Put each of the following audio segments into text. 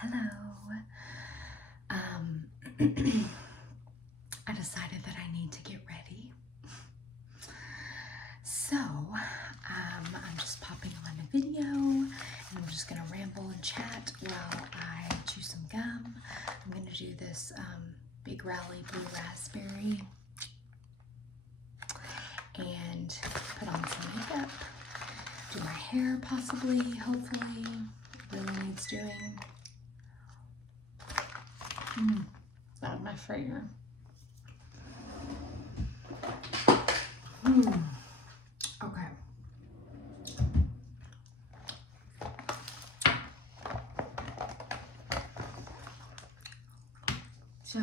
Hello. I decided that I need to get ready. So, I'm just popping on a video and I'm just gonna ramble and chat while I chew some gum. I'm gonna do this Big Rally Blue Raspberry and put on some makeup, do my hair possibly, hopefully. Really needs doing. Not my favorite. Okay. So,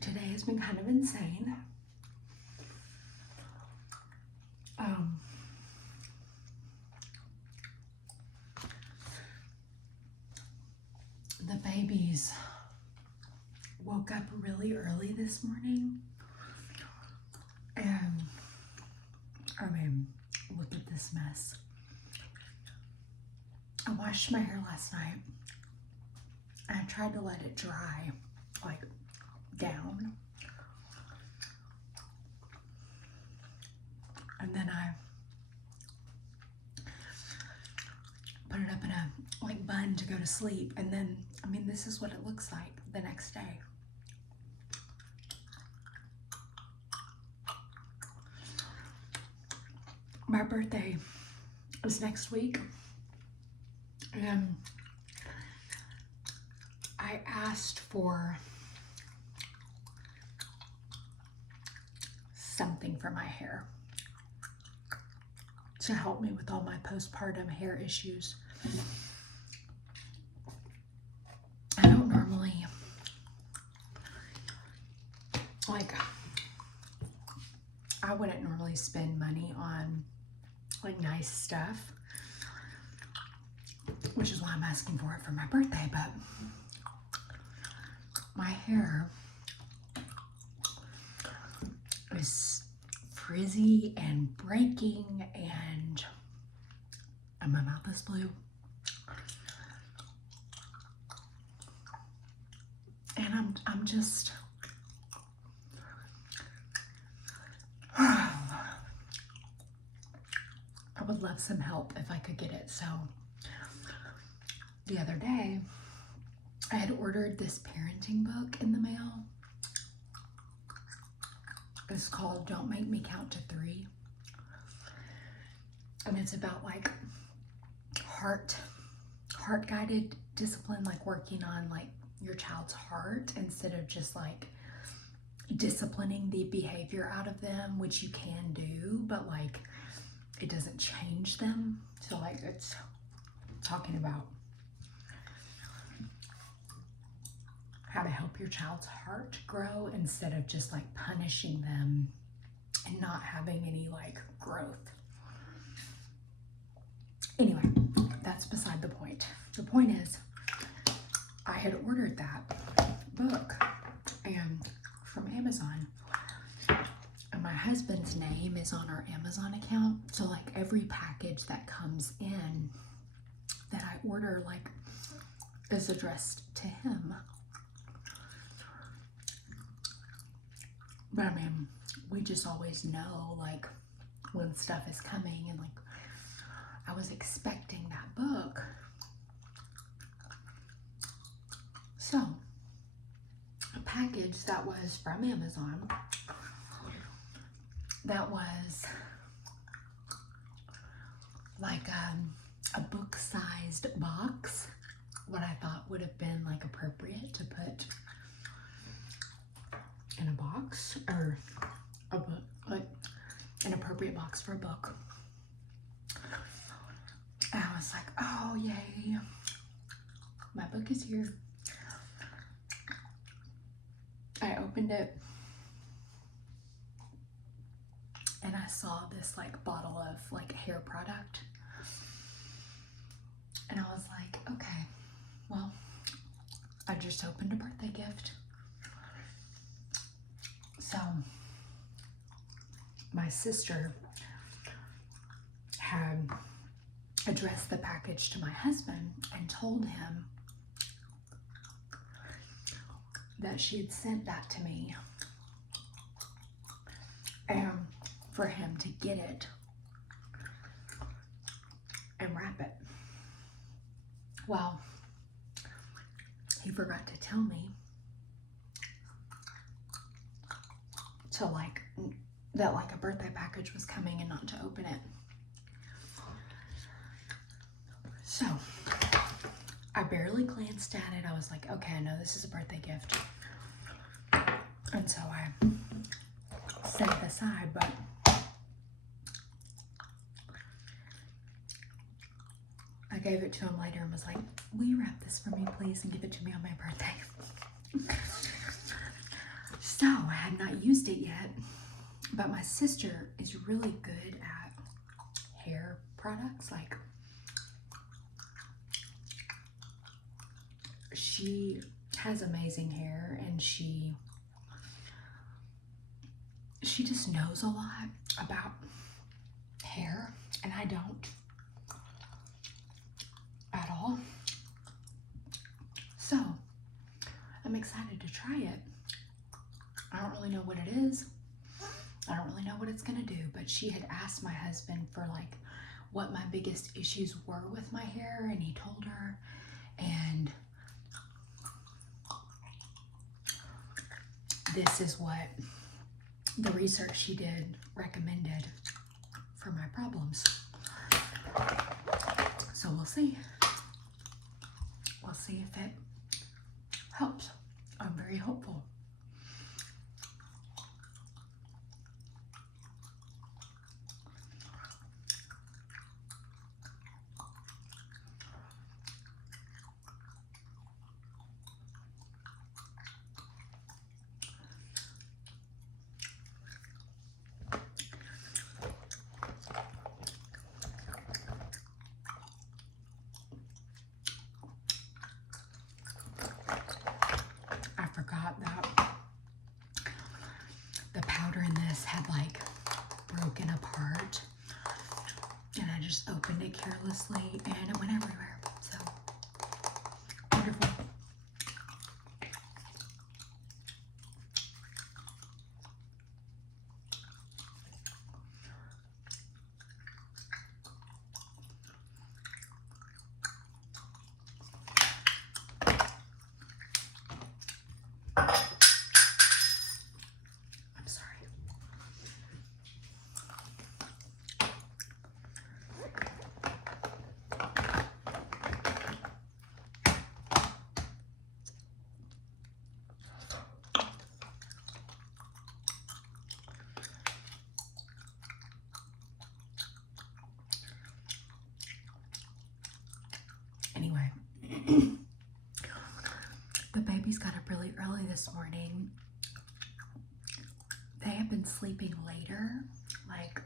today has been kind of insane. The babies woke up really early this morning, and look at this mess. I washed my hair last night and I tried to let it dry, like down, and then I put it up in a bun to go to sleep, and then this is what it looks like the next day. My birthday is next week, and I asked for something for my hair to help me with all my postpartum hair issues. I don't normally I wouldn't normally spend money on nice stuff, which is why I'm asking for it for my birthday, but my hair is frizzy and breaking, and my mouth is blue. And I'm just I would love some help if I could get it. So the other day I had ordered this parenting book in the mail. It's called Don't Make Me Count to 3. And it's about heart guided discipline, working on your child's heart instead of just disciplining the behavior out of them, which you can do, but it doesn't change them. So it's talking about how to help your child's heart grow instead of just punishing them and not having any growth. Anyway, that's beside the point. The point is, I had ordered that book from Amazon, and my husband's name is on our Amazon account. So every package that comes in that I order is addressed to him. But we just always know when stuff is coming, and I was expecting that book. So a package that was from Amazon, that was a book-sized box, what I thought would have been appropriate to put in a box, or a book, an appropriate box for a book. And I was like, oh yay, my book is here. I opened it and I saw this like bottle of like hair product. And I was like, okay, well, I just opened a birthday gift. So my sister had addressed the package to my husband and told him that she had sent that to me and for him to get it and wrap it. Well, he forgot to tell me to like that like a birthday package was coming and not to open it. So I barely glanced at it. I was like, okay, I know this is a birthday gift. And so I set it aside, but I gave it to him later and was like, will you wrap this for me, please, and give it to me on my birthday? So I had not used it yet, but my sister is really good at hair products. Like, she has amazing hair and she just knows a lot about hair, and I don't at all. So I'm excited to try it. I don't really know what it is. I don't really know what it's gonna do, but she had asked my husband for like what my biggest issues were with my hair, and he told her, and this is what the research she did recommended for my problems. So we'll see. We'll see if it helps. I'm very hopeful. I forgot that the powder in this had like broken apart, and I just opened it carelessly and it went everywhere. So wonderful. I'm sorry. Anyway, the babies got up really early this morning. They have been sleeping later, like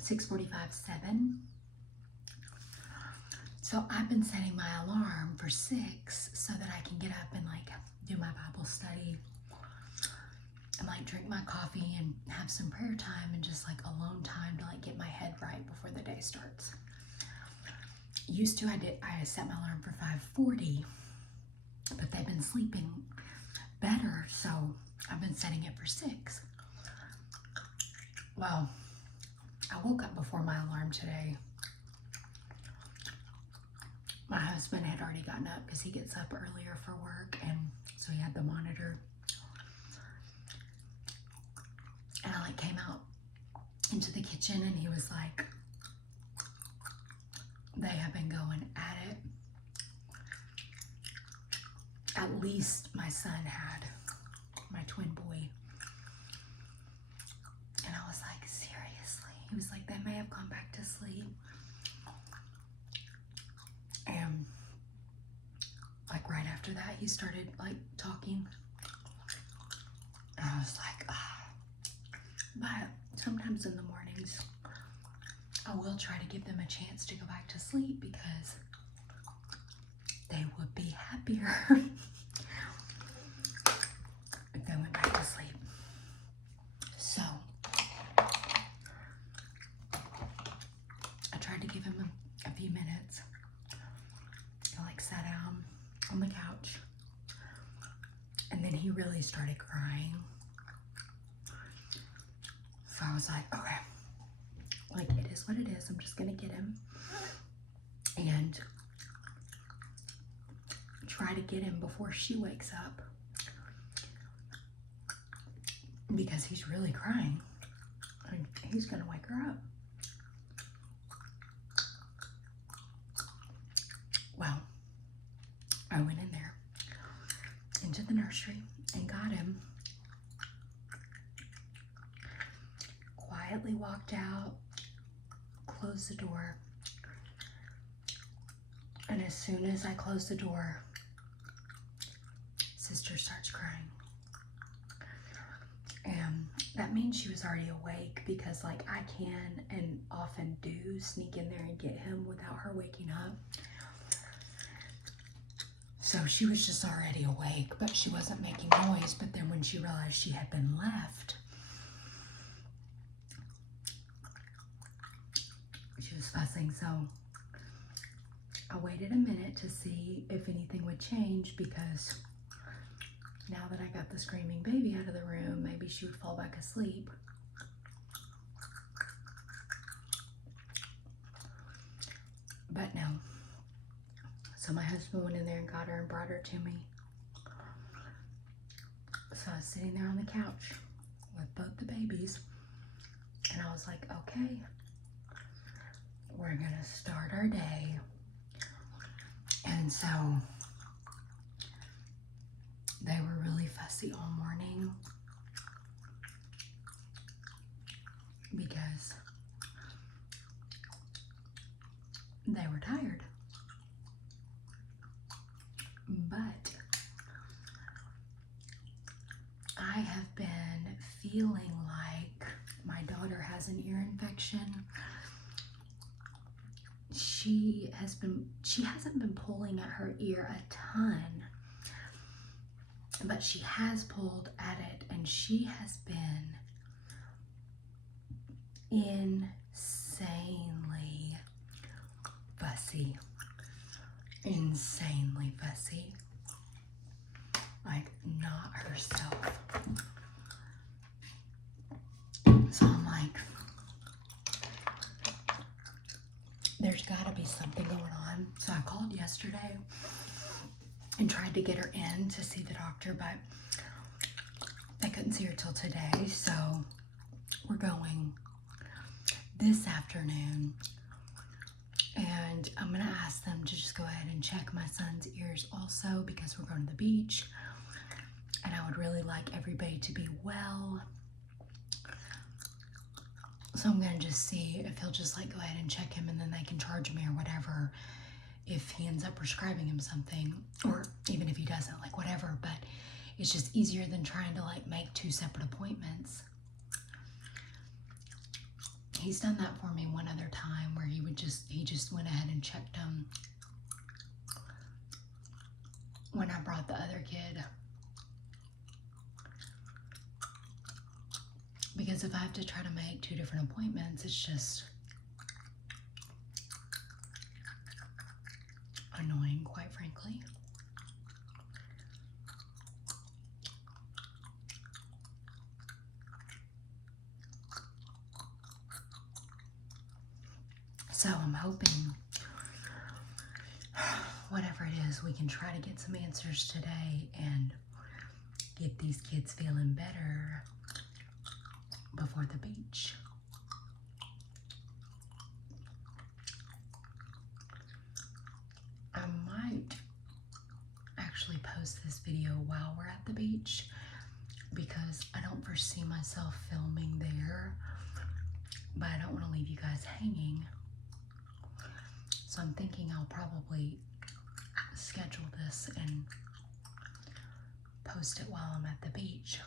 6:45, 7. So I've been setting my alarm for 6 so that I can get up and like do my Bible study and like drink my coffee and have some prayer time and just like alone time to like get my head right before the day starts. Used to I set my alarm for 5:40, but they've been sleeping better, so I've been setting it for 6. Well, I woke up before my alarm today. My husband had already gotten up because he gets up earlier for work, and so he had the monitor. And I like came out into the kitchen and he was like, they have been going at it. At least my son had, my twin boy. And I was like, seriously? He was like, they may have gone back to sleep. And like right after that, he started like talking. And I was like, ah. But sometimes in the mornings, I will try to give them a chance to go back to sleep because they would be happier if they went back to sleep. So I tried to give him a few minutes. I like sat down on the couch, and then he really started crying. So I was like, okay, like it is what it is. I'm just gonna get him and try to get him before she wakes up because he's really crying and he's gonna wake her up. Well, I went in there into the nursery and got him. Quietly walked out, closed the door, and as soon as I closed the door, sister starts crying. And that means she was already awake because like I can and often do sneak in there and get him without her waking up. So she was just already awake, but she wasn't making noise. But then when she realized she had been left, she was fussing. So I waited a minute to see if anything would change because now that I got the screaming baby out of the room, maybe she would fall back asleep. But no. So my husband went in there and got her and brought her to me. So I was sitting there on the couch with both the babies, and I was like, okay, we're gonna start our day. And so they were really fussy all morning because they were tired. But I have been feeling like my daughter has an ear infection. She hasn't been pulling at her ear a ton, but she has pulled at it, and she has been insanely fussy. Insanely fussy. Like, not herself. So I'm like, there's gotta be something going on. So I called yesterday and tried to get her in to see the doctor, but I couldn't see her till today. So we're going this afternoon, and I'm gonna ask them to just go ahead and check my son's ears also because we're going to the beach, and I would really like everybody to be well. So I'm gonna just see if he'll just like go ahead and check him, and then they can charge me or whatever if he ends up prescribing him something, or even if he doesn't, like whatever. But it's just easier than trying to like make 2 separate appointments. He's done that for me one other time where he just went ahead and checked him when I brought the other kid. Because if I have to try to make 2 different appointments, it's just annoying, quite frankly. So I'm hoping, whatever it is, we can try to get some answers today and get these kids feeling better before the beach. I might actually post this video while we're at the beach because I don't foresee myself filming there, but I don't want to leave you guys hanging. So I'm thinking I'll probably schedule this and post it while I'm at the beach.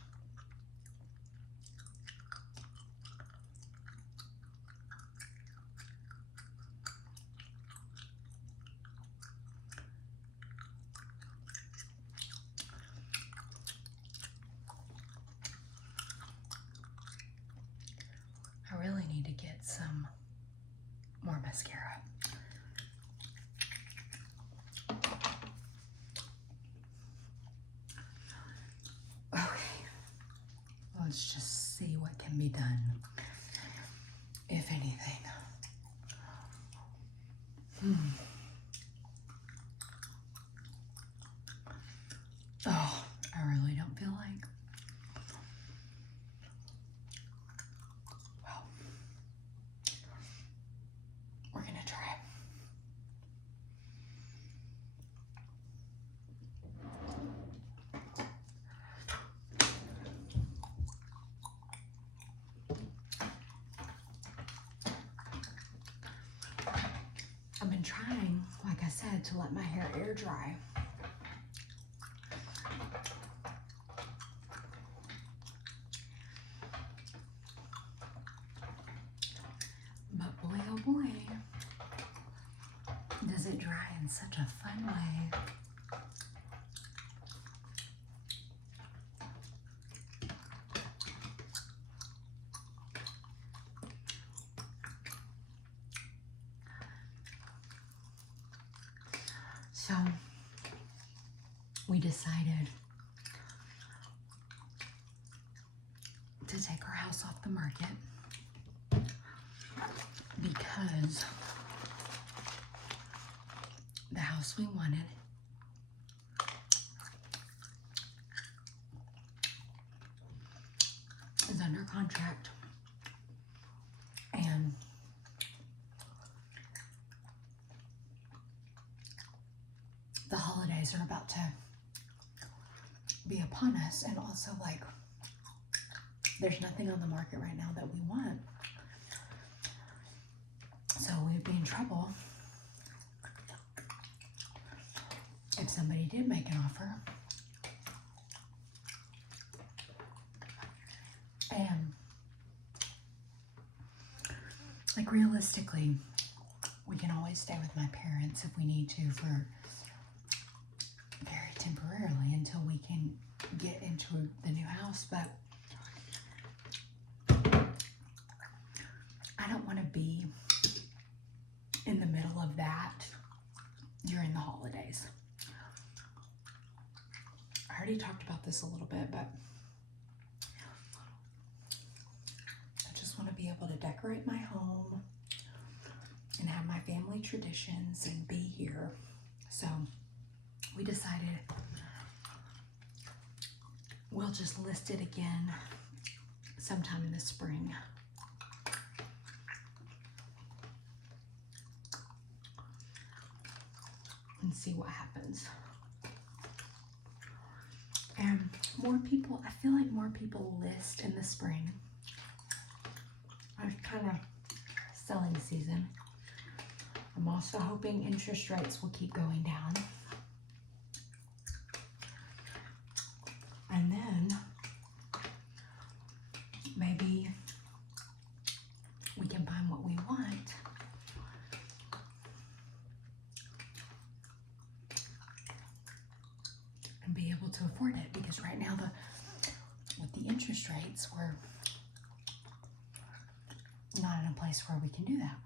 I really need to get some more mascara. Okay, let's just see what can be done, if anything. Oh, I really don't feel like. Well, we're gonna try. I've been trying, like I said, to let my hair air dry. But boy, oh boy, does it dry in such a fun way. So we decided to take our house off the market because the house we wanted is under contract, and the holidays are about to be upon us, and also like there's nothing on the market right now that we want, so we'd be in trouble if somebody did make an offer. And like realistically, we can always stay with my parents if we need to for very temporarily until we can get into the new house, but I don't want to be in the middle of that during the holidays. I already talked about this a little bit, but I just want to be able to decorate my home and have my family traditions and be here. So we decided we'll just list it again sometime in the spring. And see what happens. And more people, I feel like more people list in the spring. It's kind of selling season. I'm also hoping interest rates will keep going down. And then maybe we can find what we want and be able to afford it, because right now with the interest rates, we're not in a place where we can do that.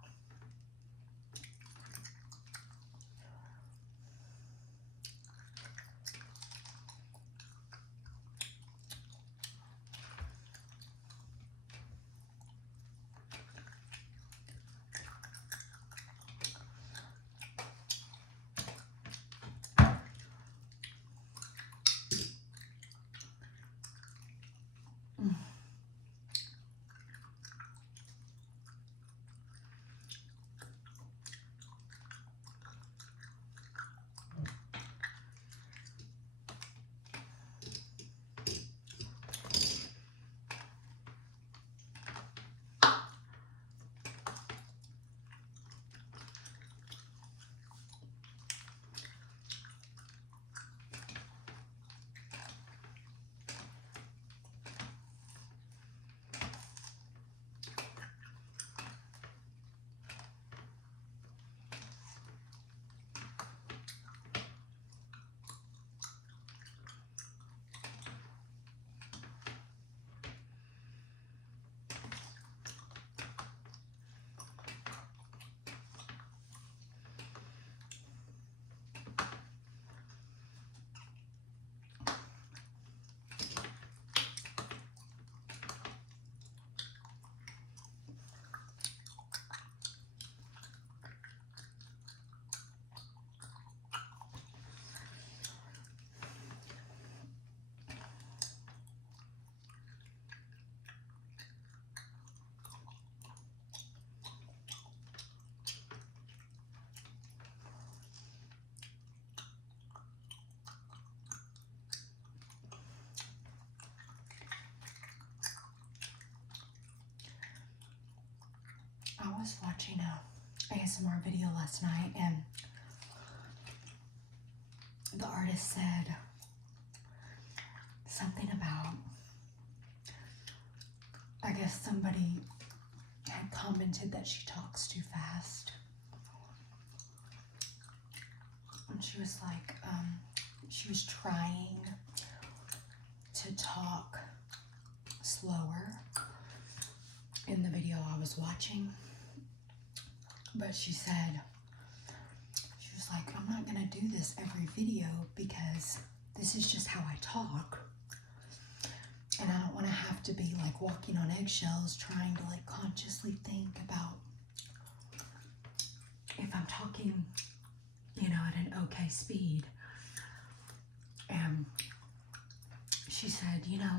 I was watching a ASMR video last night, and the artist said something about, I guess somebody had commented that she talks too fast. And she was like, she was trying to talk slower in the video I was watching. But she said, she was like, I'm not gonna do this every video because this is just how I talk. And I don't wanna have to be like walking on eggshells trying to like consciously think about if I'm talking, you know, at an okay speed. And she said, you know,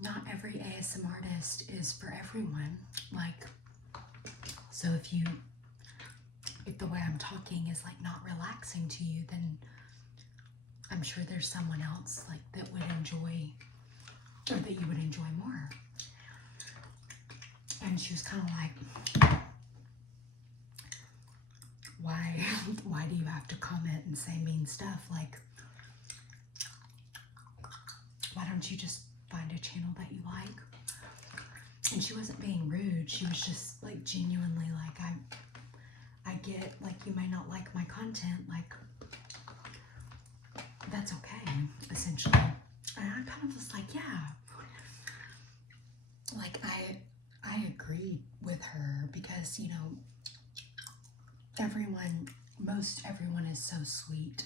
not every ASMR artist is for everyone. Like, so if the way I'm talking is like not relaxing to you, then I'm sure there's someone else like that would enjoy, or that you would enjoy more. And she was kind of like, why do you have to comment and say mean stuff? Like, why don't you just find a channel that you like? And she wasn't being rude. She was just like genuinely like, I get like you may not like my content, like that's okay, essentially. And I kind of was like, yeah. Like I agreed with her because, you know, most everyone is so sweet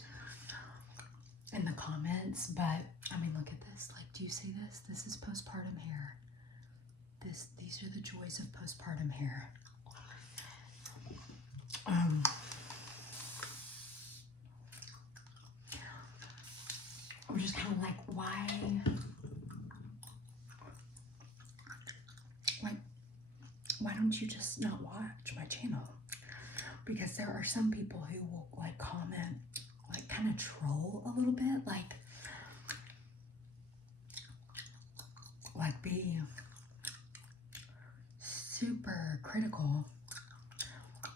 in the comments, but I mean, look at this. Like, do you see this? This is postpartum hair. These are the joys of postpartum hair. I'm just kind of like, why don't you just not watch my channel? Because there are some people who will like comment, like kind of troll a little bit, like be super critical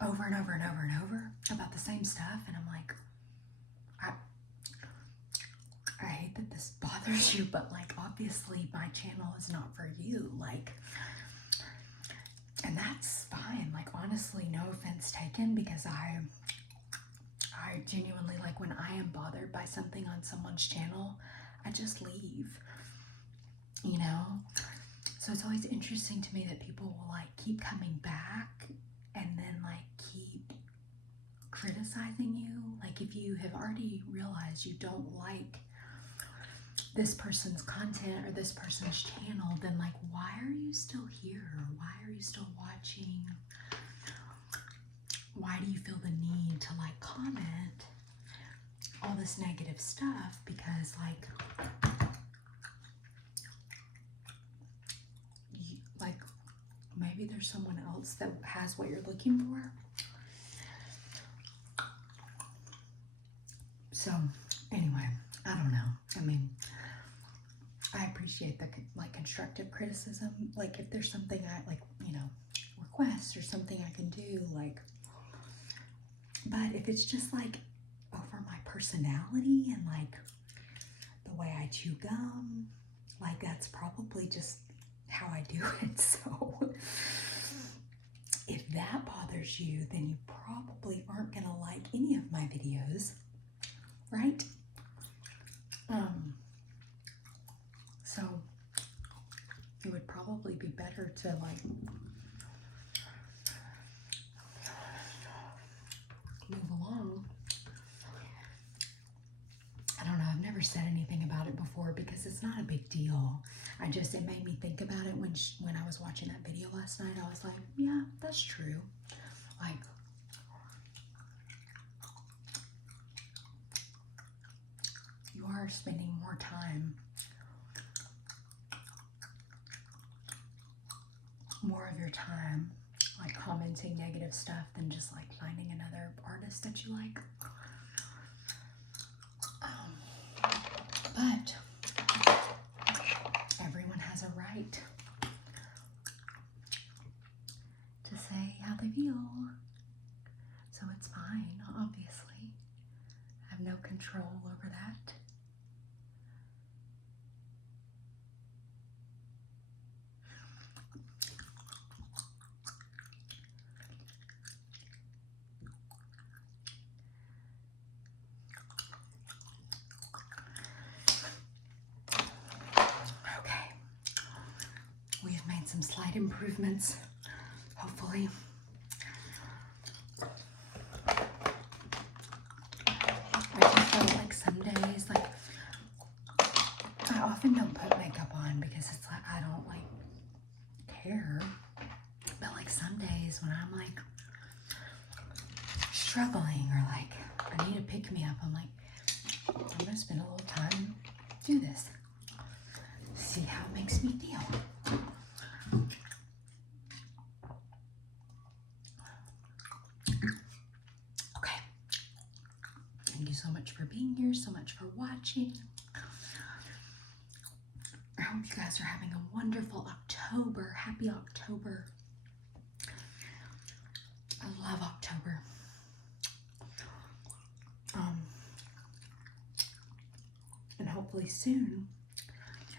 over and over and over and over about the same stuff. And I'm like, I hate that this bothers you, but like obviously my channel is not for you. Like, and that's fine. Like, honestly, no offense taken, because I genuinely, like, when I am bothered by something on someone's channel, I just leave, you know? So it's always interesting to me that people will like keep coming back and then like keep criticizing you. Like, if you have already realized you don't like this person's content or this person's channel, then like, why are you still here? Why are you still watching? Why do you feel the need to like comment all this negative stuff? Because like, maybe there's someone else that has what you're looking for. So anyway, I don't know. I mean, I appreciate the like constructive criticism. Like, if there's something I like, you know, request or something I can do, like, but if it's just like over my personality and like the way I chew gum, like that's probably just how I do it. So if that bothers you, then you probably aren't gonna like any of my videos, right? So it would probably be better to like move along. I don't know, I've never said anything about it before because it's not a big deal. It made me think about it when I was watching that video last night. I was like, yeah, that's true. Like, you are spending more time, more of your time, like commenting negative stuff than just like finding another artist that you like. But everyone has a right to no control over that. Okay. We have made some slight improvements, hopefully. I just felt like some days, like, I often don't put makeup on because it's like, I don't like care. But like some days when I'm like struggling or like I need to pick me up, I'm like, I'm gonna spend a little time, do this. See how it makes me feel. Okay. Thank you so much for being here, so much for watching. I hope you guys are having a wonderful October. Happy October. I love October. And hopefully soon,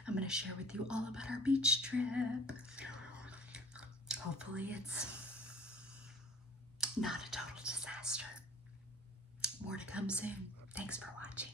I'm going to share with you all about our beach trip. Hopefully it's not a total disaster. More to come soon. Thanks for watching.